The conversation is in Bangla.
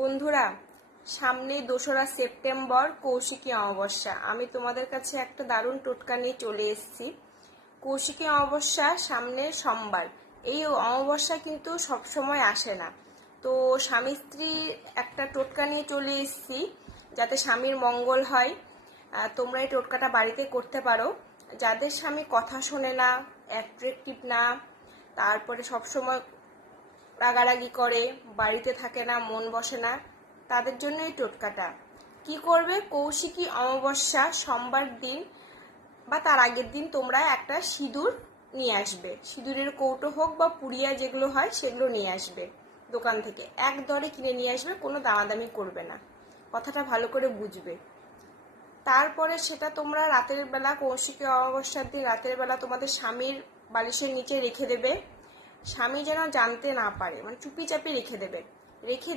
বন্ধুরা, সামনে 2রা সেপ্টেম্বর কৌশিকী অমাবস্যা। আমি তোমাদের কাছে একটা দারুণ টোটকা নিয়ে চলে এসেছি। কৌশিকী অমাবস্যা সামনে সোমবার। এই অমাবস্যা কিন্তু সবসময় আসে না। তো স্বামী স্ত্রী একটা টোটকা নিয়ে চলে এসেছি যাতে স্বামীর মঙ্গল হয়। তোমরা এই টোটকাটা বাড়িতে করতে পারো। যাদের স্বামী কথা শোনে না, অ্যাট্রাকটিভ না, তারপরে সবসময় রাগারাগি করে, বাড়িতে থাকে না, মন বসে না, তাদের জন্য এই টোটকাটা। কি করবে? কৌশিকী অমাবস্যা সোমবার দিন বা তার আগের দিন তোমরা একটা সিঁদুর নিয়ে আসবে। সিঁদুরের কৌটো হোক বা পুড়িয়া যেগুলো হয় সেগুলো নিয়ে আসবে দোকান থেকে। এক দরে কিনে নিয়ে আসবে, কোনো দামাদামি করবে না, কথাটা ভালো করে বুঝবে। তারপরে সেটা তোমরা রাতের বেলা, কৌশিকী অমাবস্যার দিন রাতের বেলা তোমাদের স্বামীর বালিশের নিচে রেখে দেবে। স্বামী যেন জানতে না পারে, মানে চুপি চাপি রেখে দেবে। রেখে